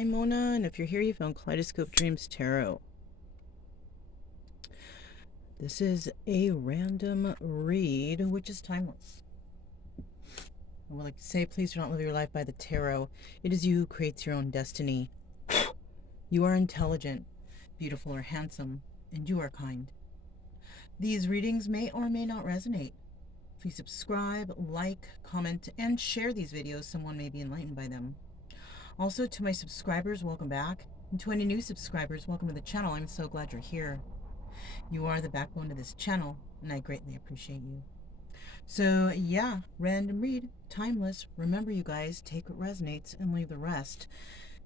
Hi, Mona, and if you're here, you found Kaleidoscope Dreams Tarot. This is a random read, which is timeless. I would like to say, please do not live your life by the tarot. It is you who creates your own destiny. You are intelligent, beautiful, or handsome, and you are kind. These readings may or may not resonate. Please subscribe, like, comment, and share these videos. Someone may be enlightened by them. Also, to my subscribers, welcome back. And to any new subscribers, welcome to the channel. I'm so glad you're here. You are the backbone of this channel, and I greatly appreciate you. So, yeah, random read, timeless. Remember, you guys, take what resonates and leave the rest.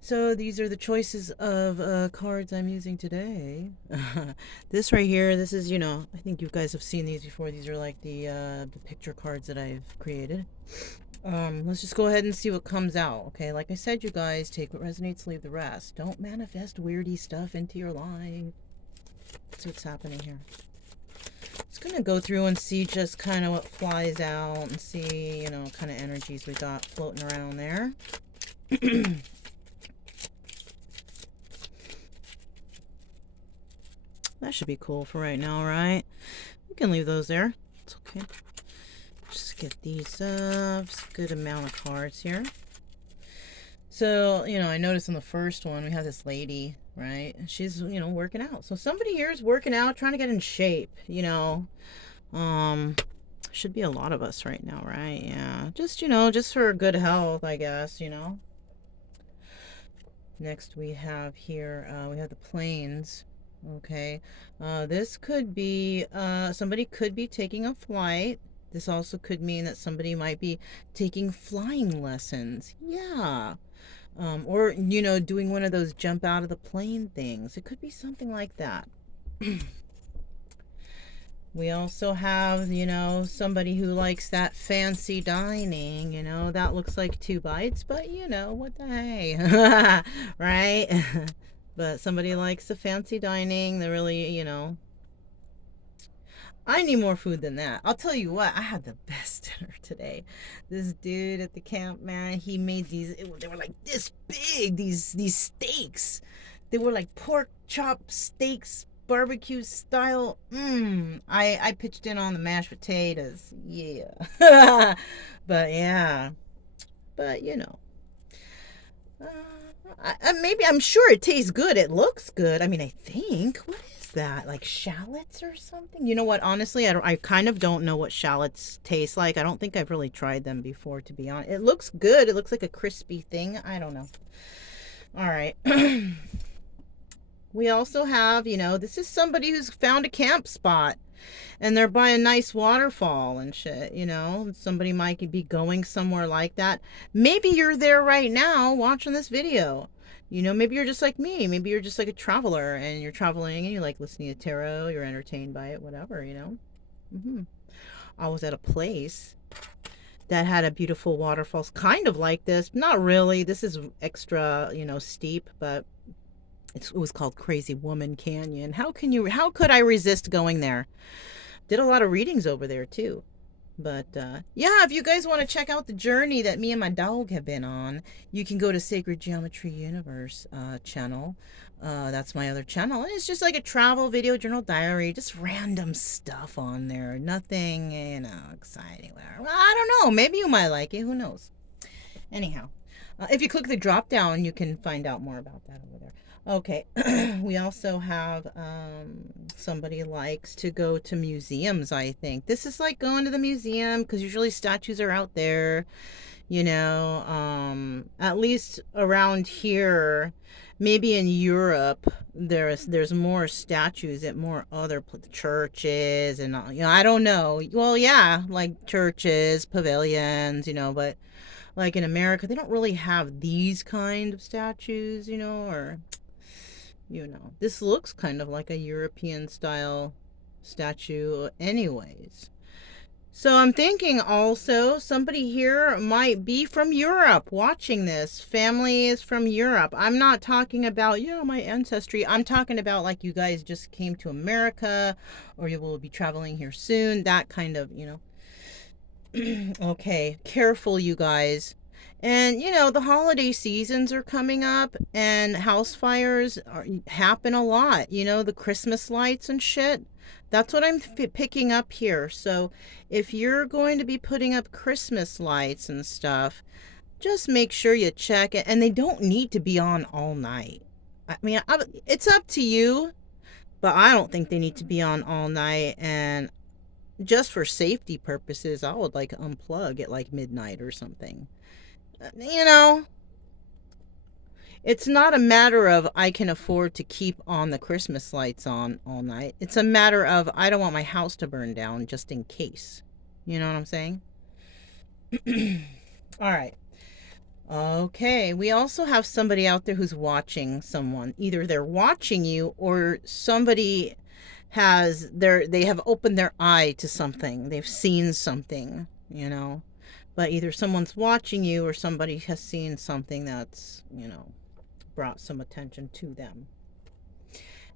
So, these are the choices of cards I'm using today. This right here, this is, I think you guys have seen these before. These are like the picture cards that I've created. Let's just go ahead and see what comes out. Okay, like I said, you guys, take what resonates, leave the rest. Don't manifest weirdy stuff into your life. Let's see what's happening here. Just gonna go through and see just kind of what flies out and see, kind of energies we got floating around there. That should be cool for right now, right? We can leave those there. It's okay. Just get these up. Just a good amount of cards here. So, I noticed on the first one, we have this lady, right? She's, working out. So somebody here is working out, trying to get in shape, should be a lot of us right now, right? Yeah. Just, just for good health, I guess, Next we have here, we have the planes. Okay. This could be, somebody could be taking a flight. This also could mean that somebody might be taking flying lessons. Yeah. Or, doing one of those jump out of the plane things. It could be something like that. We also have, somebody who likes that fancy dining, that looks like 2 bites, but, what the hey, right? But somebody likes the fancy dining. They're really, I need more food than that. I'll tell you what, I had the best dinner today. This dude at the camp, man, he made these, they were like this big, these steaks. They were like pork chop steaks, barbecue style. I pitched in on the mashed potatoes. Yeah. But yeah. But maybe, I'm sure it tastes good. It looks good. I mean, I think. What is that? Like shallots or something? You know what? Honestly, I kind of don't know what shallots taste like. I don't think I've really tried them before, to be honest. It looks good. It looks like a crispy thing. I don't know. All right. We also have, this is somebody who's found a camp spot. And they're by a nice waterfall and shit, Somebody might be going somewhere like that. Maybe you're there right now watching this video. Maybe you're just like me. Maybe you're just like a traveler and you're traveling and you like listening to tarot. You're entertained by it, whatever, I was at a place that had a beautiful waterfalls, kind of like this. Not really. This is extra, steep, but it was called Crazy Woman Canyon. How could I resist going there? Did a lot of readings over there too. But yeah, if you guys want to check out the journey that me and my dog have been on, you can go to Sacred Geometry Universe channel. That's my other channel. And it's just like a travel video, journal, diary, just random stuff on there. Nothing, exciting. Well, I don't know. Maybe you might like it. Who knows? Anyhow, if you click the drop down, you can find out more about that over there. Okay, we also have somebody likes to go to museums, I think. This is like going to the museum because usually statues are out there, at least around here. Maybe in Europe, there's more statues at more other churches and, I don't know. Well, yeah, like churches, pavilions, but like in America, they don't really have these kind of statues, or... this looks kind of like a European style statue anyways. So I'm thinking also somebody here might be from Europe watching this. Family is from Europe. I'm not talking about, my ancestry. I'm talking about like you guys just came to America or you will be traveling here soon. That kind of, Okay, careful, you guys. And the holiday seasons are coming up, and house fires happen a lot. The Christmas lights and shit. That's what I'm picking up here. So if you're going to be putting up Christmas lights and stuff, just make sure you check it. And they don't need to be on all night. I mean, it's up to you, but I don't think they need to be on all night. And just for safety purposes, I would like unplug at like midnight or something. You know, it's not a matter of I can afford to keep on the Christmas lights on all night. It's a matter of I don't want my house to burn down just in case. You know what I'm saying? All right. Okay. We also have somebody out there who's watching someone. Either they're watching you or somebody they have opened their eye to something. They've seen something. But either someone's watching you or somebody has seen something that's brought some attention to them.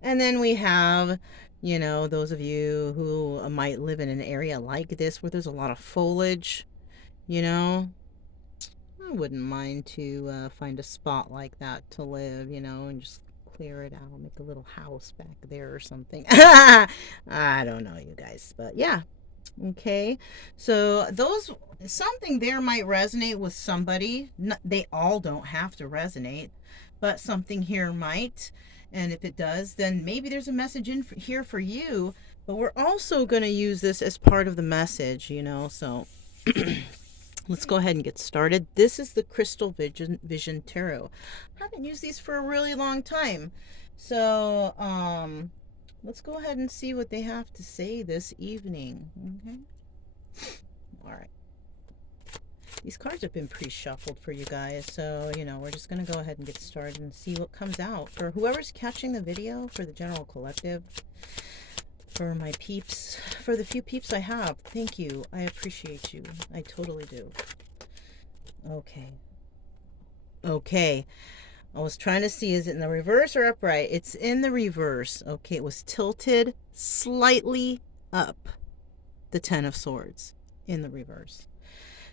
And then we have, those of you who might live in an area like this where there's a lot of foliage, you know, I wouldn't mind to find a spot like that to live, and just clear it out, make a little house back there or something. I don't know, you guys, but yeah. Okay, so something there might resonate with somebody. They all don't have to resonate, but something here might. And if it does, then maybe there's a message here for you. But we're also going to use this as part of the message. So let's go ahead and get started. This is the Crystal Vision Tarot. I haven't used these for a really long time. So, let's go ahead and see what they have to say this evening. Okay. All right. These cards have been pre-shuffled for you guys, so, we're just going to go ahead and get started and see what comes out. For whoever's catching the video, for the general collective, for my peeps, for the few peeps I have, thank you. I appreciate you. I totally do. Okay. Okay. I was trying to see, is it in the reverse or upright? It's in the reverse. Okay, it was tilted slightly up. The Ten of Swords in the reverse.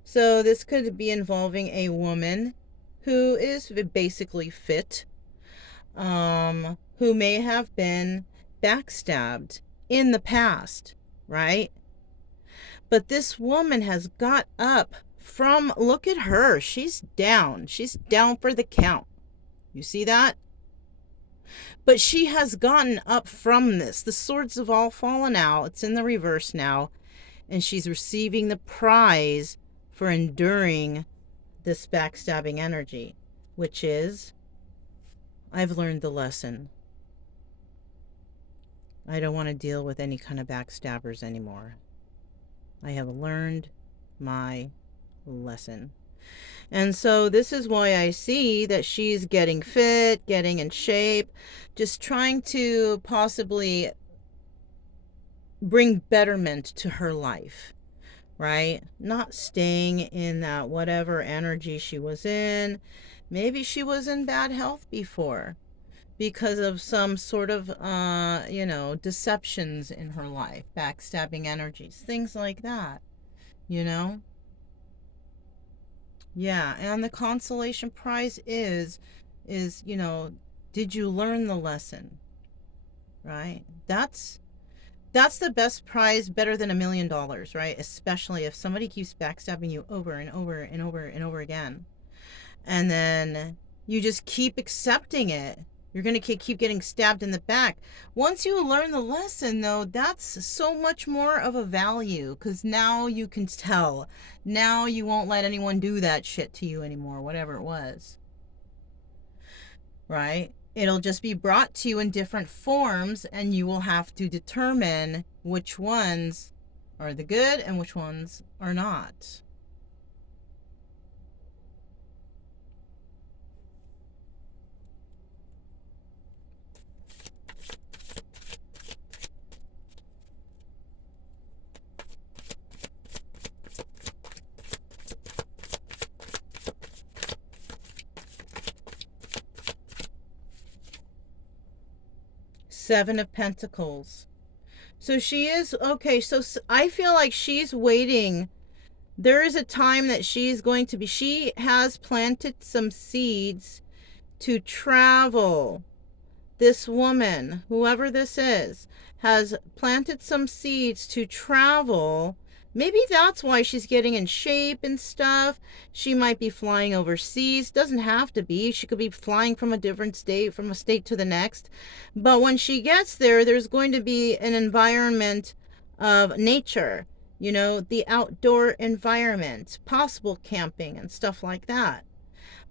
So this could be involving a woman who is basically fit, who may have been backstabbed in the past, right? But this woman has got up look at her. She's down. She's down for the count. You see that? But she has gotten up from this. The swords have all fallen out. It's in the reverse now. And she's receiving the prize for enduring this backstabbing energy, which is, I've learned the lesson. I don't want to deal with any kind of backstabbers anymore. I have learned my lesson. And so this is why I see that she's getting fit, getting in shape, just trying to possibly bring betterment to her life, right? Not staying in that whatever energy she was in. Maybe she was in bad health before because of some sort of, deceptions in her life, backstabbing energies, things like that, Yeah, and the consolation prize is, did you learn the lesson, right? That's the best prize, better than $1 million, right? Especially if somebody keeps backstabbing you over and over and over and over again. And then you just keep accepting it. You're going to keep getting stabbed in the back. Once you learn the lesson, though, that's so much more of a value because now you can tell. Now you won't let anyone do that shit to you anymore, whatever it was. Right? It'll just be brought to you in different forms, and you will have to determine which ones are the good and which ones are not. Seven of Pentacles. So she is, okay, so I feel like she's waiting There is a time that she's going to be, she has planted some seeds to travel. This woman, whoever this is, has planted some seeds to travel. Maybe that's why she's getting in shape and stuff. She might be flying overseas. Doesn't have to be. She could be flying from a different state, from a state to the next. But when she gets there, there's going to be an environment of nature, you know, the outdoor environment, possible camping and stuff like that.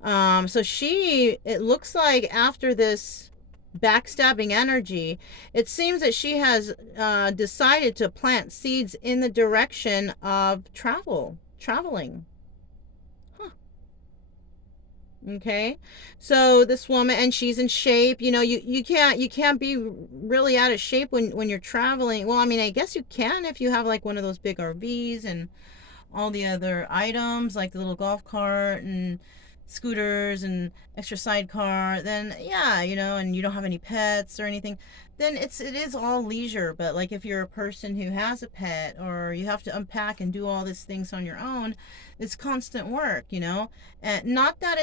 So it looks like after this backstabbing energy, it seems that she has decided to plant seeds in the direction of traveling. Huh. Okay, so this woman, and she's in shape. You know, you can't be really out of shape when you're traveling. Well, I mean, I guess you can if you have like one of those big RVs and all the other items like the little golf cart and scooters and extra sidecar, then yeah, you know, and you don't have any pets or anything, then it is all leisure. But like if you're a person who has a pet, or you have to unpack and do all these things on your own, it's constant work, you know. And not that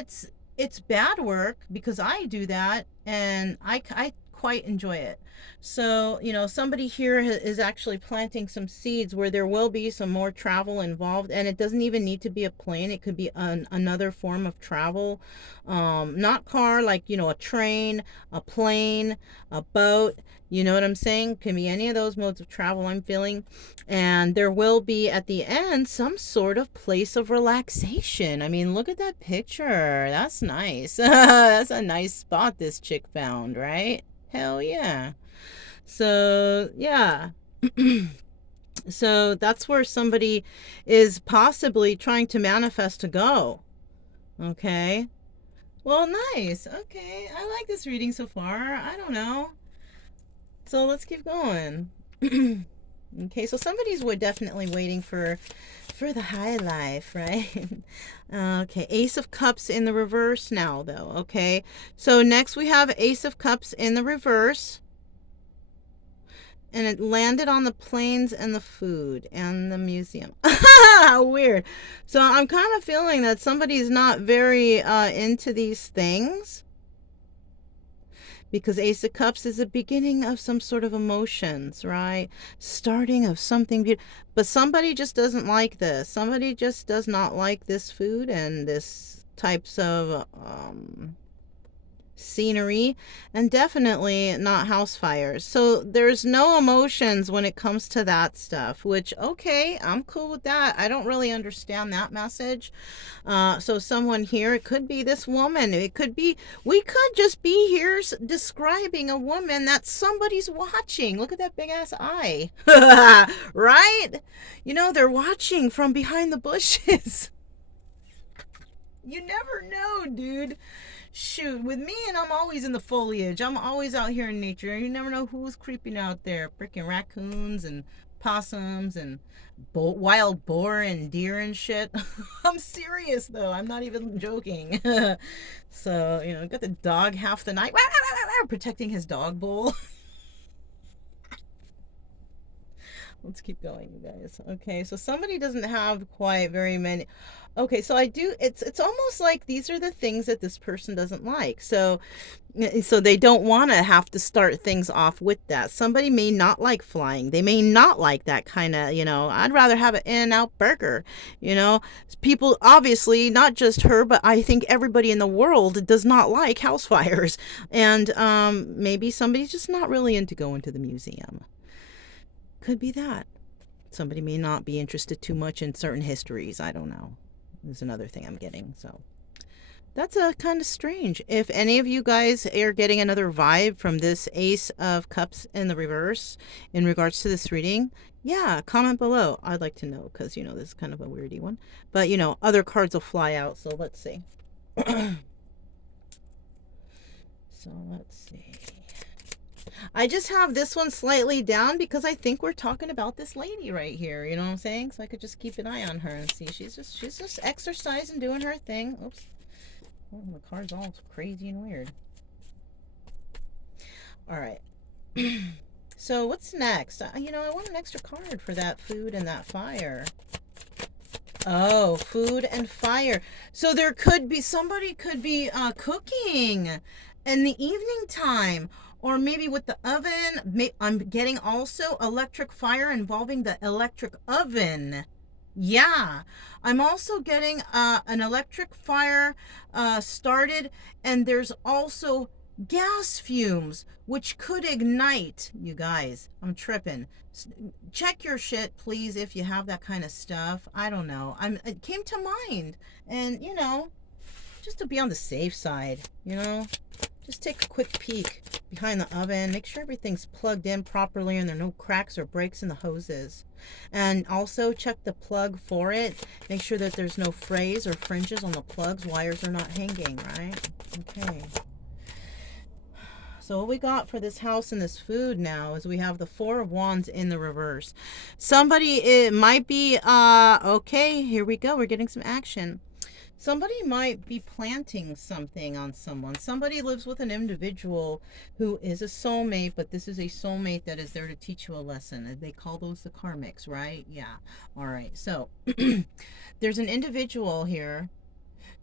it's bad work, because I do that and I quite enjoy it. So, you know, somebody here is actually planting some seeds where there will be some more travel involved. And it doesn't even need to be a plane. It could be another form of travel. Not car, like, you know, a train, a plane, a boat. You know what I'm saying? Can be any of those modes of travel I'm feeling. And there will be at the end some sort of place of relaxation. I mean, look at that picture. That's nice. That's a nice spot this chick found, right? Hell yeah. So, yeah. So that's where somebody is possibly trying to manifest to go. Okay. Well, nice. Okay. I like this reading so far. I don't know. So let's keep going. Okay, so somebody's definitely waiting for the high life, right? Okay, Ace of Cups in the reverse now, though. Okay, so next we have Ace of Cups in the reverse, and it landed on the planes and the food and the museum. Weird. So I'm kind of feeling that somebody's not very into these things, because Ace of Cups is the beginning of some sort of emotions, right? Starting of something beautiful. But somebody just doesn't like this. Somebody just does not like this food and this types of scenery, and definitely not house fires. So there's no emotions when it comes to that stuff, which, okay, I'm cool with that. I don't really understand that message. So someone here, it could be this woman, it could be, we could just be here describing a woman that somebody's watching. Look at that big ass eye. Right? You know, they're watching from behind the bushes. You never know, dude. Shoot, with me, and I'm always in the foliage. I'm always out here in nature. You never know who's creeping out there. Freaking raccoons and possums and wild boar and deer and shit. I'm serious, though. I'm not even joking. So, you know, got the dog half the night protecting his dog bowl. Let's keep going, you guys. Okay, so somebody doesn't have quite very many. Okay, so I do, it's almost like these are the things that this person doesn't like. So they don't want to have to start things off with that. Somebody may not like flying. They may not like that kind of, you know, I'd rather have an In-N-Out burger. You know, people, obviously, not just her, but I think everybody in the world does not like house fires. And maybe somebody's just not really into going to the museum. Could be that. Somebody may not be interested too much in certain histories. I don't know. There's another thing I'm getting. So that's kind of strange. If any of you guys are getting another vibe from this Ace of Cups in the reverse in regards to this reading, yeah, comment below. I'd like to know, because, you know, this is kind of a weirdy one. But, you know, other cards will fly out. So let's see. So let's see. I just have this one slightly down because I think we're talking about this lady right here. You know what I'm saying? So I could just keep an eye on her and see. She's just exercising, doing her thing. Oops. Oh, the card's all crazy and weird. All right. So what's next? You know, I want an extra card for that food and that fire. Oh, food and fire. So there could be somebody could be cooking in the evening time, or maybe with the oven. I'm getting also electric fire involving the electric oven. Yeah, I'm also getting an electric fire started, and there's also gas fumes which could ignite. You guys, I'm tripping. Check your shit, please, if you have that kind of stuff. I don't know. It came to mind, and just to be on the safe side, just take a quick peek behind the oven. Make sure everything's plugged in properly and there are no cracks or breaks in the hoses. And also check the plug for it. Make sure that there's no frays or fringes on the plugs. Wires are not hanging, right? Okay. So what we got for this house and this food now is we have the Four of Wands in the reverse. Somebody, it might be, okay, here we go. We're getting some action. Somebody might be planting something on someone. Somebody lives with an individual who is a soulmate, but this is a soulmate that is there to teach you a lesson. They call those the karmics, right? Yeah. All right. So there's an individual here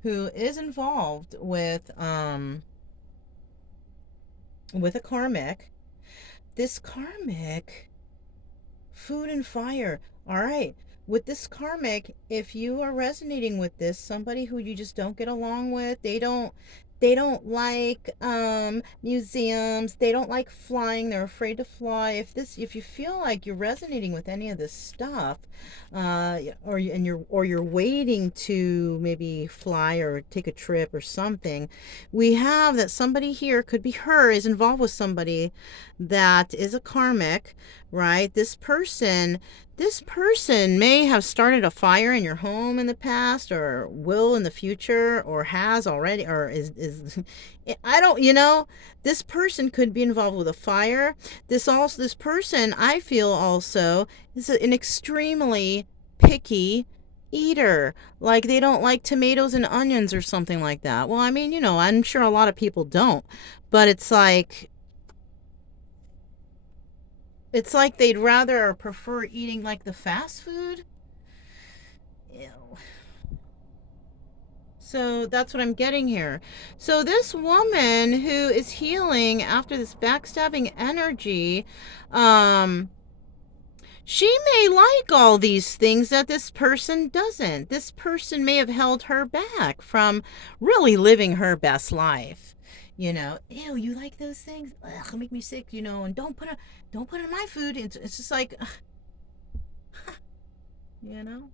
who is involved with a karmic. This karmic, food and fire. All right. With this karmic, if you are resonating with this, somebody who you just don't get along with, they don't like museums, they don't like flying, they're afraid to fly. If you feel like you're resonating with any of this stuff, or you're waiting to maybe fly or take a trip or something, we have that somebody here, could be her, is involved with somebody that is a karmic, right? This person may have started a fire in your home in the past, or will in the future, or has already, or is I don't, this person could be involved with a fire. This person, I feel, also is an extremely picky eater. Like they don't like tomatoes and onions or something like that. Well, I mean, I'm sure a lot of people don't, but it's like they'd rather or prefer eating like the fast food. Ew. So that's what I'm getting here. So this woman who is healing after this backstabbing energy, um, she may like all these things that this person doesn't. This person may have held her back from really living her best life. Ew, you like those things? Ugh, it'll make me sick, and don't put it in my food. It's just like, you know?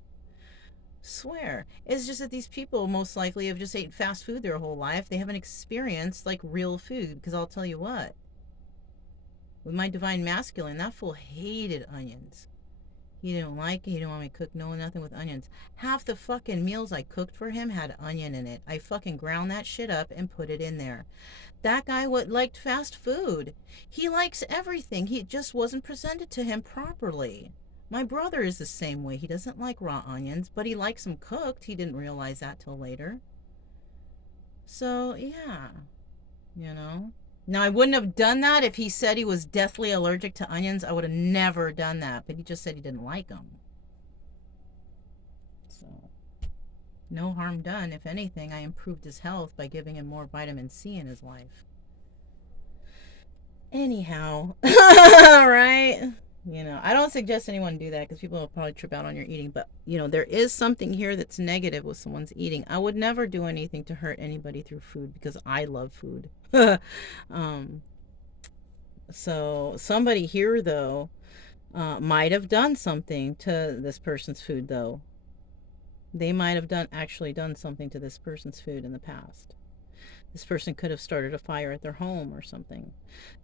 Swear. It's just that these people most likely have just ate fast food their whole life. They haven't experienced like real food. Because I'll tell you what, with my divine masculine, that fool hated onions. He didn't like it. He didn't want me to cook nothing with onions. Half the fucking meals I cooked for him had onion in it. I fucking ground that shit up and put it in there. That guy liked fast food. He likes everything. He just wasn't presented to him properly. My brother is the same way. He doesn't like raw onions, but he likes them cooked. He didn't realize that till later. So, yeah, you know. Now, I wouldn't have done that if he said he was deathly allergic to onions. I would have never done that, but he just said he didn't like them. So, no harm done. If anything, I improved his health by giving him more vitamin C in his life. Anyhow, all right. I don't suggest anyone do that because people will probably trip out on your eating. But, there is something here that's negative with someone's eating. I would never do anything to hurt anybody through food because I love food. So somebody here, though, might have done something to this person's food, though. They might have actually done something to this person's food in the past. This person could have started a fire at their home or something.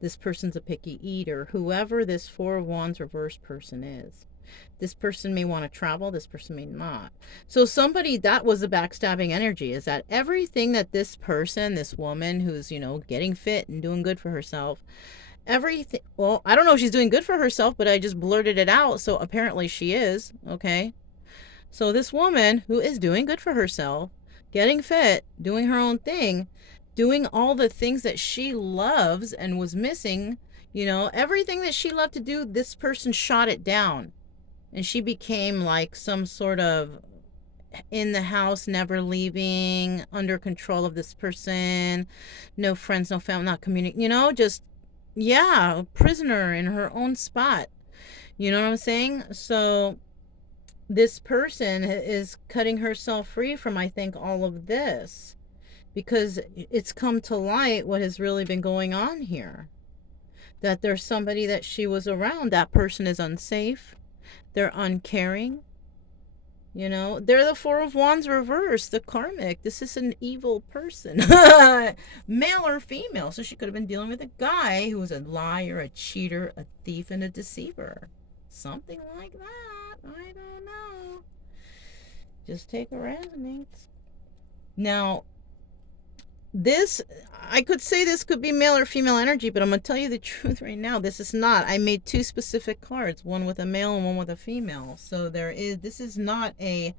This person's a picky eater. Whoever this Four of Wands reverse person is. This person may want to travel. This person may not. So somebody, that was the backstabbing energy, is that everything that this person, this woman who's, getting fit and doing good for herself, everything, well, I don't know if she's doing good for herself, but I just blurted it out. So apparently she is. Okay. So this woman who is doing good for herself, getting fit, doing her own thing, doing all the things that she loves and was missing, everything that she loved to do, this person shot it down. And she became like some sort of in the house, never leaving, under control of this person, no friends, no family, not communicating, just, yeah, prisoner in her own spot. You know what I'm saying? So this person is cutting herself free from, I think, all of this, because it's come to light what has really been going on here. That there's somebody that she was around. That person is unsafe. They're uncaring. They're the Four of Wands reversed, the karmic. This is an evil person, male or female. So she could have been dealing with a guy who was a liar, a cheater, a thief, and a deceiver. Something like that. I don't know. Just take a resonance. Now, I could say this could be male or female energy, but I'm going to tell you the truth right now. This is not. I made two specific cards, one with a male and one with a female. So this is not a,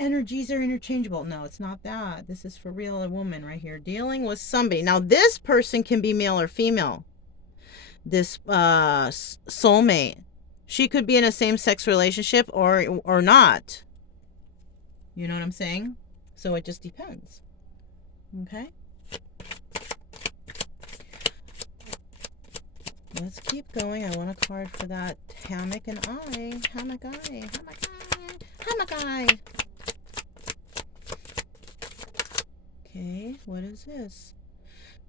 energies are interchangeable. No, it's not that. This is for real, a woman right here dealing with somebody. Now, this person can be male or female. This soulmate. She could be in a same-sex relationship or not. You know what I'm saying? So it just depends. Okay. Let's keep going. I want a card for that hammock and eye. Hammock eye. Hammock eye. Hammock eye. Okay, what is this?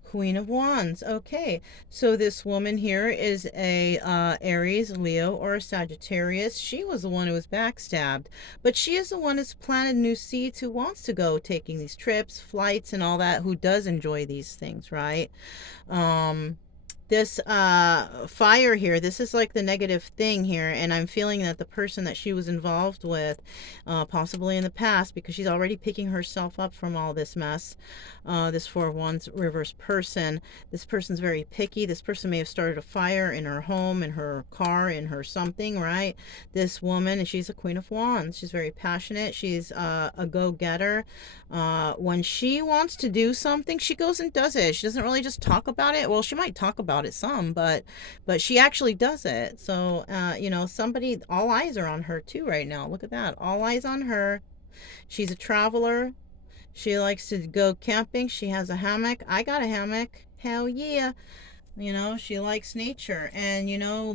Queen of Wands. Okay, so this woman here is a Aries, Leo, or a Sagittarius. She was the one who was backstabbed, but she is the one who's planted new seeds, who wants to go taking these trips, flights, and all that, who does enjoy these things, right? This fire here, this is like the negative thing here, and I'm feeling that the person that she was involved with, possibly in the past, because she's already picking herself up from all this mess, this Four of Wands reverse person, this person's very picky. This person may have started a fire in her home, in her car, in her something, right? This woman, and she's a Queen of Wands. She's very passionate. She's a go-getter. When she wants to do something, she goes and does it. She doesn't really just talk about it. Well, she might talk about it some, but she actually does it. So somebody, all eyes are on her too right now. Look at that, all eyes on her. She's a traveler. She likes to go camping. She has a hammock. I got a hammock. Hell yeah. She likes nature. And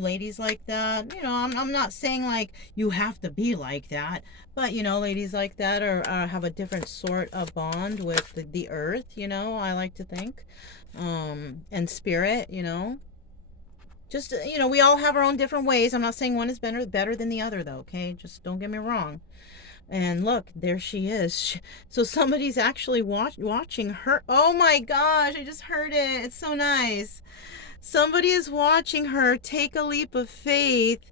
ladies like that, I'm not saying like you have to be like that, but ladies like that have a different sort of bond with the earth, I like to think, and spirit. Just we all have our own different ways. I'm not saying one is better than the other, though. Okay, just don't get me wrong. And look, there she is. So somebody's actually watching her. Oh my gosh, I just heard it. It's so nice. Somebody is watching her take a leap of faith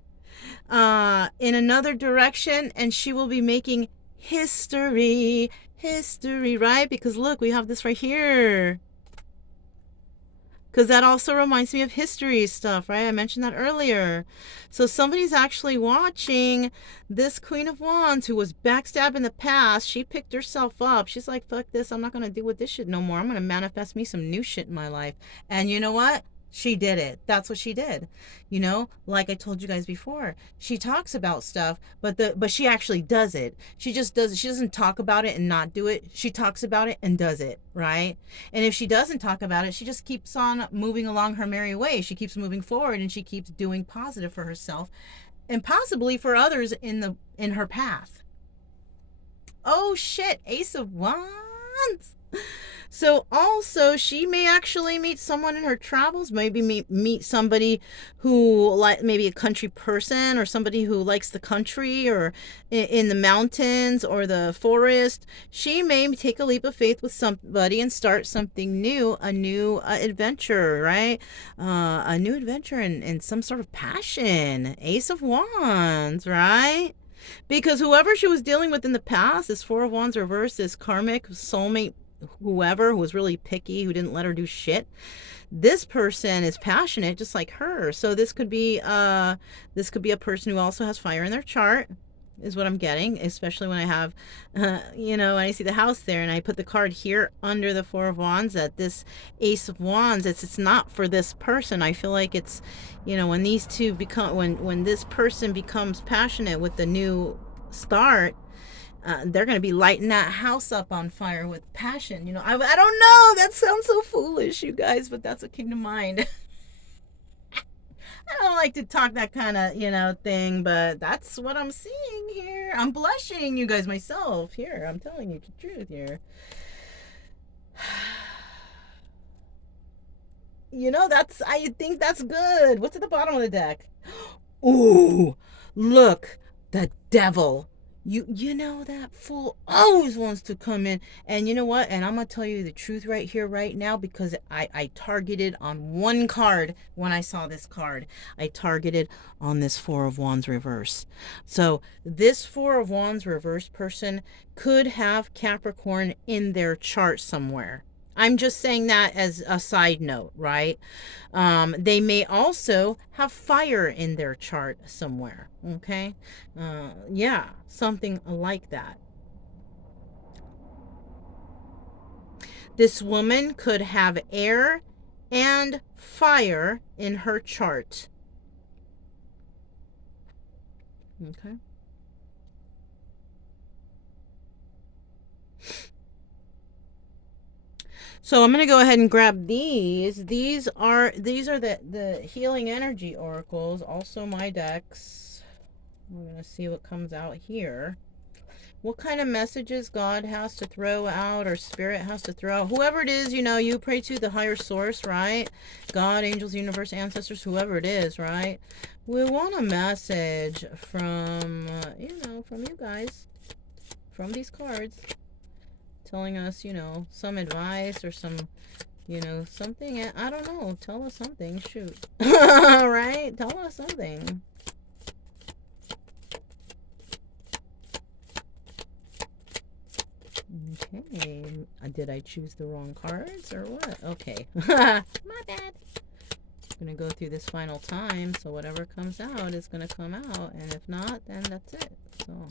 in another direction, and she will be making history, right? Because look, we have this right here. Because that also reminds me of history stuff, right? I mentioned that earlier. So somebody's actually watching this Queen of Wands who was backstabbed in the past. She picked herself up. She's like, fuck this. I'm not going to deal with this shit no more. I'm going to manifest me some new shit in my life. And you know what? She did it. That's what she did. Like I told you guys before, she talks about stuff, but she actually does it. She just does it. She doesn't talk about it and not do it. She talks about it and does it, right? And if she doesn't talk about it, she just keeps on moving along her merry way. She keeps moving forward, and she keeps doing positive for herself and possibly for others in her path. Oh shit, Ace of Wands. So also, she may actually meet someone in her travels, maybe meet somebody who, like, maybe a country person, or somebody who likes the country, or in the mountains or the forest. She may take a leap of faith with somebody and start something new, a new adventure, right? A new adventure and some sort of passion. Ace of Wands, right? Because whoever she was dealing with in the past, this Four of Wands reverse, this karmic soulmate, whoever who was really picky, who didn't let her do shit, this person is passionate just like her. So this could be a person who also has fire in their chart, is what I'm getting, especially when I have when I see the house there and I put the card here under the Four of Wands, that this Ace of Wands, it's not for this person. I feel like it's when these two become, when this person becomes passionate with the new start, They're going to be lighting that house up on fire with passion. I don't know. That sounds so foolish, you guys, but that's what came to mind. I don't like to talk that kind of, thing, but that's what I'm seeing here. I'm blushing, you guys, myself. Here, I'm telling you the truth here. I think that's good. What's at the bottom of the deck? Ooh, look, the devil. You know that fool always wants to come in. And you know what? And I'm going to tell you the truth right here, right now, because I targeted on one card when I saw this card. I targeted on this Four of Wands reverse. So this Four of Wands reverse person could have Capricorn in their chart somewhere. I'm just saying that as a side note, right? They may also have fire in their chart somewhere, okay? Yeah, something like that. This woman could have air and fire in her chart. Okay. So I'm going to go ahead and grab these. These are the healing energy oracles, also my decks. We're going to see what comes out here. What kind of messages God has to throw out, or Spirit has to throw out? Whoever it is, you pray to the higher source, right? God, angels, universe, ancestors, whoever it is, right? We want a message from, from you guys, from these cards, telling us, some advice or some, something. I don't know. Tell us something. Shoot. Right? Tell us something. Okay. Did I choose the wrong cards or what? Okay. My bad. I'm going to go through this final time, so whatever comes out is going to come out, and if not, then that's it. So...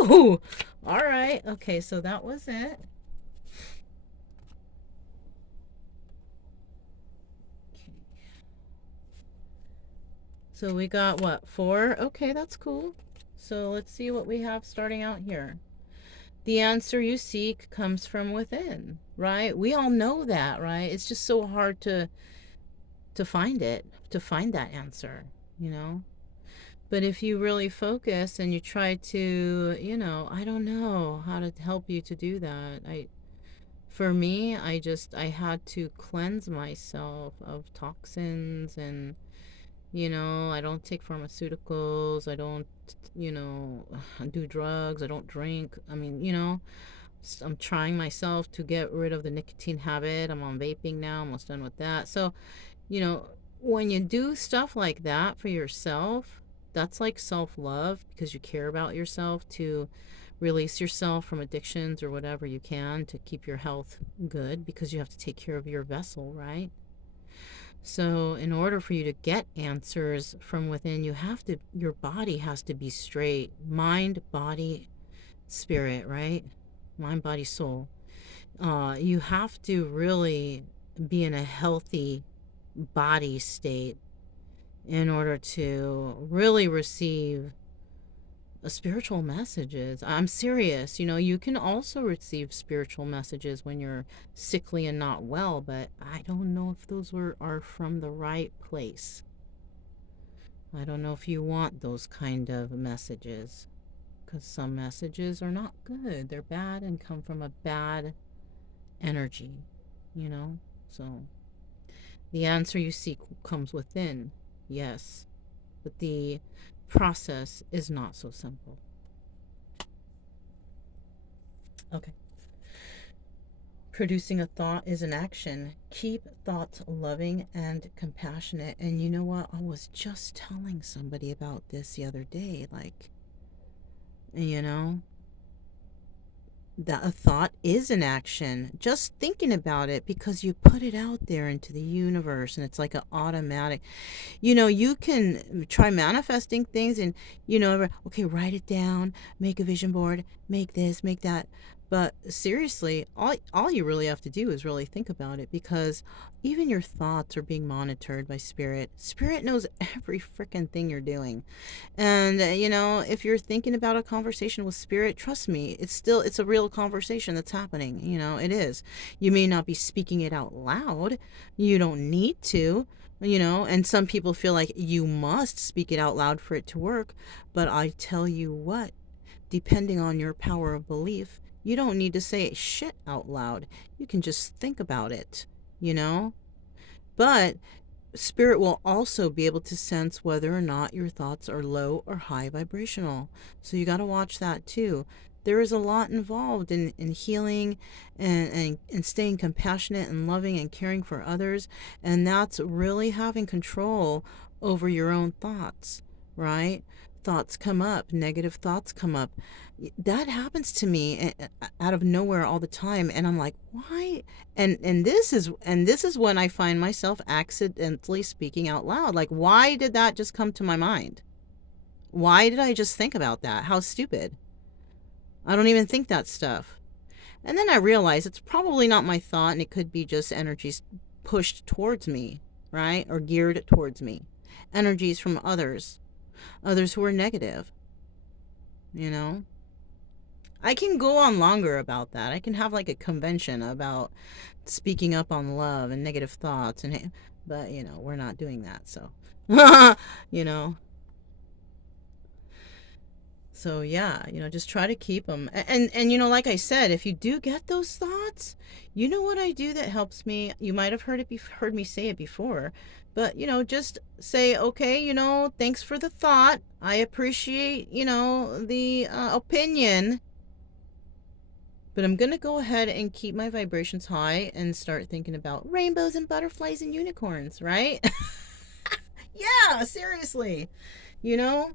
Ooh, all right. Okay, so that was it. So we got what? 4? Okay, that's cool. So let's see what we have starting out here. The answer you seek comes from within, right? We all know that, right? It's just so hard to find it, to find that answer, But if you really focus and you try to, I don't know how to help you to do that. For me, I had to cleanse myself of toxins, and, I don't take pharmaceuticals. I don't, do drugs. I don't drink. I mean, I'm trying myself to get rid of the nicotine habit. I'm on vaping now. I'm almost done with that. So, when you do stuff like that for yourself, that's like self-love, because you care about yourself, to release yourself from addictions or whatever you can to keep your health good, because you have to take care of your vessel, right? So in order for you to get answers from within, your body has to be straight. Mind, body, spirit, right? Mind, body, soul. You have to really be in a healthy body state in order to really receive spiritual messages. I'm serious. You can also receive spiritual messages when you're sickly and not well, but I don't know if those are from the right place. I don't know if you want those kind of messages, because some messages are not good. They're bad and come from a bad energy, So the answer you seek comes within, yes, but the process is not so simple. Okay. Producing a thought is an action. Keep thoughts loving and compassionate. And you know what? I was just telling somebody about this the other day. Like, that a thought is an action. Just thinking about it, because you put it out there into the universe, and it's like an automatic. You can try manifesting things, and okay, write it down, make a vision board, make this, make that. But seriously, all you really have to do is really think about it, because even your thoughts are being monitored by spirit. Spirit knows every freaking thing you're doing. And if you're thinking about a conversation with spirit, trust me, it's a real conversation that's happening. It is. You may not be speaking it out loud. You don't need to. And some people feel like you must speak it out loud for it to work. But I tell you what, depending on your power of belief, you don't need to say shit out loud. You can just think about it, you know? But spirit will also be able to sense whether or not your thoughts are low or high vibrational. So you got to watch that too. There is a lot involved in healing and staying compassionate and loving and caring for others. And that's really having control over your own thoughts, right? Thoughts come up, negative thoughts come up. That happens to me out of nowhere all the time, and I'm like, why? And this is when I find myself accidentally speaking out loud. Like, why did that just come to my mind? Why did I just think about that? How stupid. I don't even think that stuff. And then I realize it's probably not my thought, and it could be just energies pushed towards me, right? Or geared towards me. Energies from others who are negative, you know? I can go on longer about that. I can have like a convention about speaking up on love and negative thoughts, but we're not doing that. So, you know, so yeah, just try to keep them. And like I said, if you do get those thoughts, you know what I do that helps me. You might have heard me say it before, but just say, okay, thanks for the thought. I appreciate the opinion. But I'm going to go ahead and keep my vibrations high and start thinking about rainbows and butterflies and unicorns, right? Yeah, seriously. You know,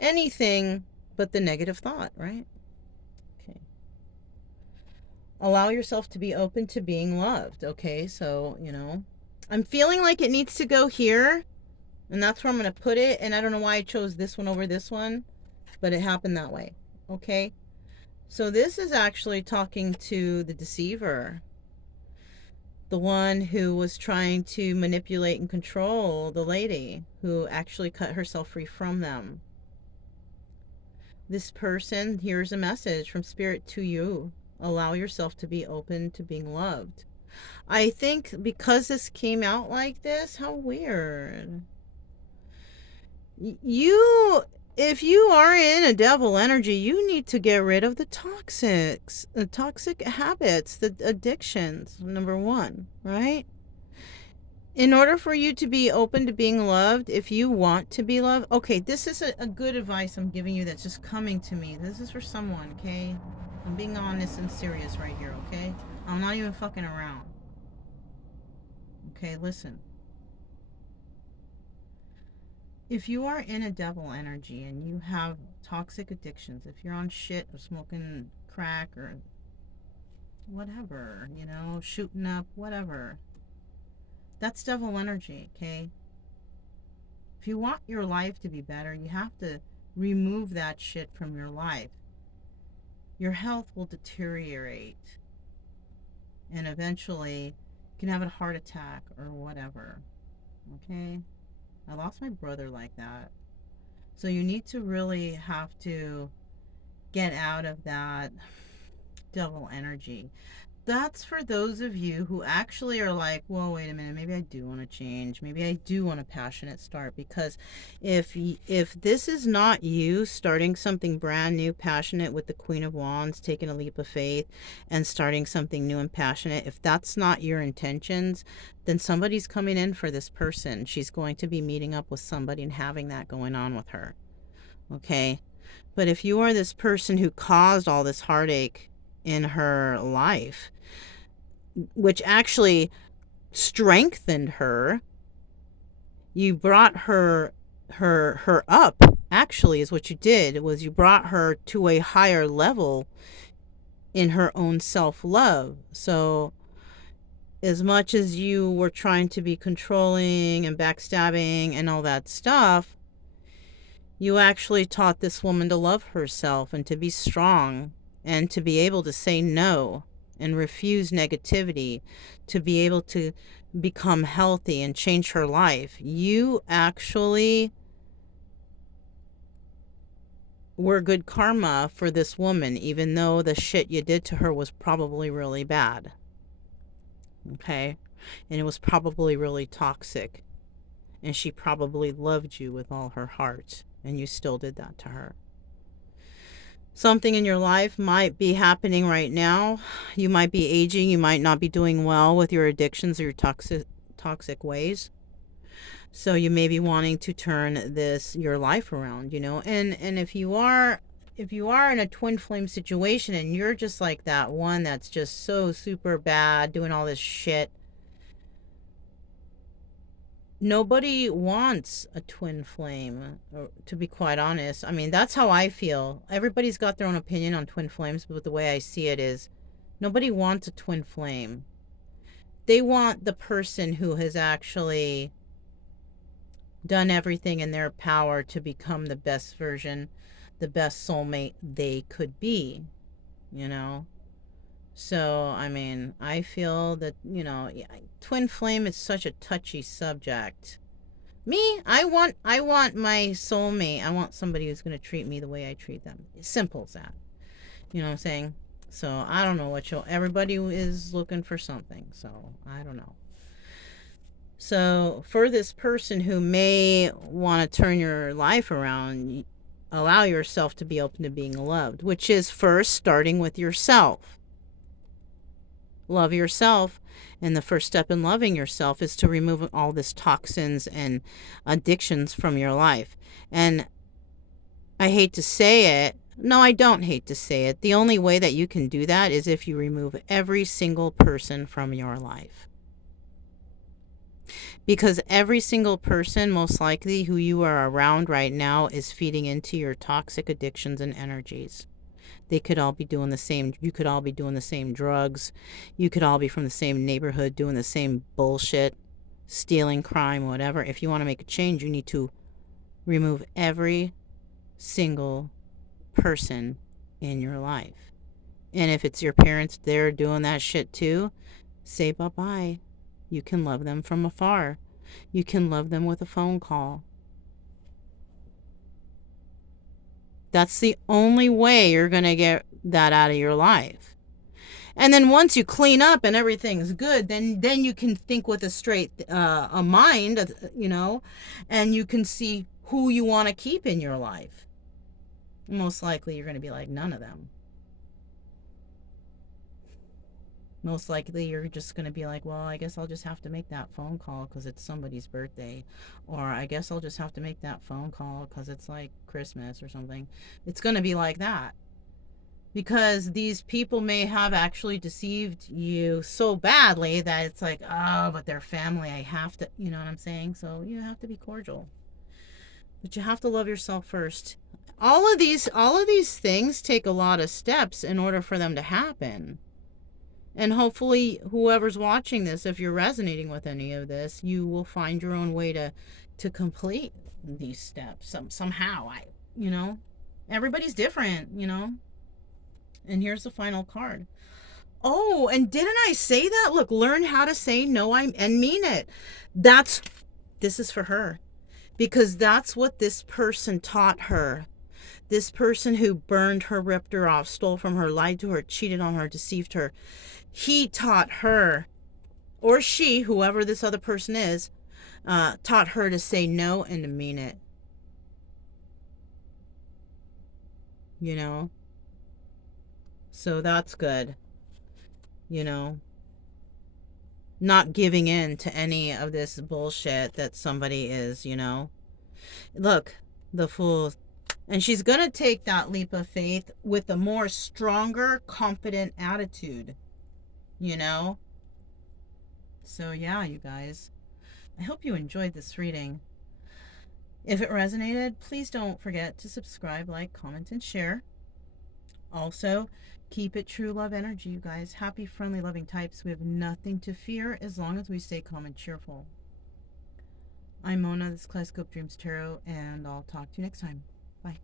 anything but the negative thought, right? Okay. Allow yourself to be open to being loved, okay? So, I'm feeling like it needs to go here, and that's where I'm going to put it. And I don't know why I chose this one over this one, but it happened that way, okay? So this is actually talking to the deceiver, the one who was trying to manipulate and control the lady who actually cut herself free from them. This person, here's a message from spirit to you. Allow yourself to be open to being loved. I think because this came out like this, how weird. If you are in a devil energy, you need to get rid of the toxic habits, the addictions, number one, right? In order for you to be open to being loved, if you want to be loved, okay, this is a good advice I'm giving you that's just coming to me. This is for someone, okay? I'm being honest and serious right here, okay? I'm not even fucking around. Okay, listen. If you are in a devil energy and you have toxic addictions, if you're on shit or smoking crack or whatever, shooting up, whatever, that's devil energy, okay? If you want your life to be better, you have to remove that shit from your life. Your health will deteriorate, and eventually you can have a heart attack or whatever, okay? I lost my brother like that. So you need to really have to get out of that devil energy. That's for those of you who actually are like, well, wait a minute, maybe I do want to change. Maybe I do want a passionate start. Because if this is not you starting something brand new, passionate, with the Queen of Wands, taking a leap of faith and starting something new and passionate, if that's not your intentions, then somebody's coming in for this person. She's going to be meeting up with somebody and having that going on with her. Okay? But if you are this person who caused all this heartache in her life, which actually strengthened her, you brought her up, actually, is what you did, was you brought her to a higher level in her own self-love. So as much as you were trying to be controlling and backstabbing and all that stuff, you actually taught this woman to love herself and to be strong and to be able to say no and refuse negativity, to be able to become healthy and change her life. You actually were good karma for this woman, even though the shit you did to her was probably really bad. Okay? And it was probably really toxic. And she probably loved you with all her heart. And you still did that to her. Something in your life might be happening right now. You might be aging. You might not be doing well with your addictions or your toxic ways. So you may be wanting to turn your life around, and if you are in a twin flame situation and you're just like that one that's just so super bad doing all this shit, nobody wants a twin flame, to be quite honest. I mean, that's how I feel. Everybody's got their own opinion on twin flames, but the way I see it is nobody wants a twin flame. They want the person who has actually done everything in their power to become the best version, the best soulmate they could be, you know? So, I mean, I feel that, twin flame is such a touchy subject. Me, I want my soulmate. I want somebody who's going to treat me the way I treat them. Simple as that. You know what I'm saying? So, I don't know everybody is looking for something. So, I don't know. So, for this person who may want to turn your life around, allow yourself to be open to being loved, which is first starting with yourself. Love yourself. And the first step in loving yourself is to remove all this toxins and addictions from your life. And I hate to say it. No, I don't hate to say it. The only way that you can do that is if you remove every single person from your life. Because every single person, most likely, who you are around right now is feeding into your toxic addictions and energies. They could all be doing the same. You could all be doing the same drugs. You could all be from the same neighborhood doing the same bullshit, stealing, crime, whatever. If you want to make a change, you need to remove every single person in your life. And if it's your parents, they're doing that shit too, say bye-bye. You can love them from afar. You can love them with a phone call. That's the only way you're going to get that out of your life. And then once you clean up and everything's good, then you can think with a straight a mind, and you can see who you want to keep in your life. Most likely you're going to be like, none of them. Most likely you're just going to be like, well, I guess I'll just have to make that phone call because it's somebody's birthday. Or I guess I'll just have to make that phone call because it's like Christmas or something. It's going to be like that. Because these people may have actually deceived you so badly that it's like, oh, but they're family. I have to, you know what I'm saying? So you have to be cordial. But you have to love yourself first. All of these things take a lot of steps in order for them to happen. And hopefully whoever's watching this, if you're resonating with any of this, you will find your own way to complete these steps somehow. Everybody's different, And here's the final card. Oh, and didn't I say that? Look, learn how to say no and mean it. This is for her. Because that's what this person taught her. This person who burned her, ripped her off, stole from her, lied to her, cheated on her, deceived her. He taught her, or she, whoever this other person is, taught her to say no and to mean it. So that's good. Not giving in to any of this bullshit that somebody is, Look, the Fool. And she's going to take that leap of faith with a more stronger, confident attitude, So, yeah, you guys. I hope you enjoyed this reading. If it resonated, please don't forget to subscribe, like, comment, and share. Also, keep it true love energy, you guys. Happy, friendly, loving types. We have nothing to fear as long as we stay calm and cheerful. I'm Mona, this is Kaleidoscope Dreams Tarot, and I'll talk to you next time. Bye.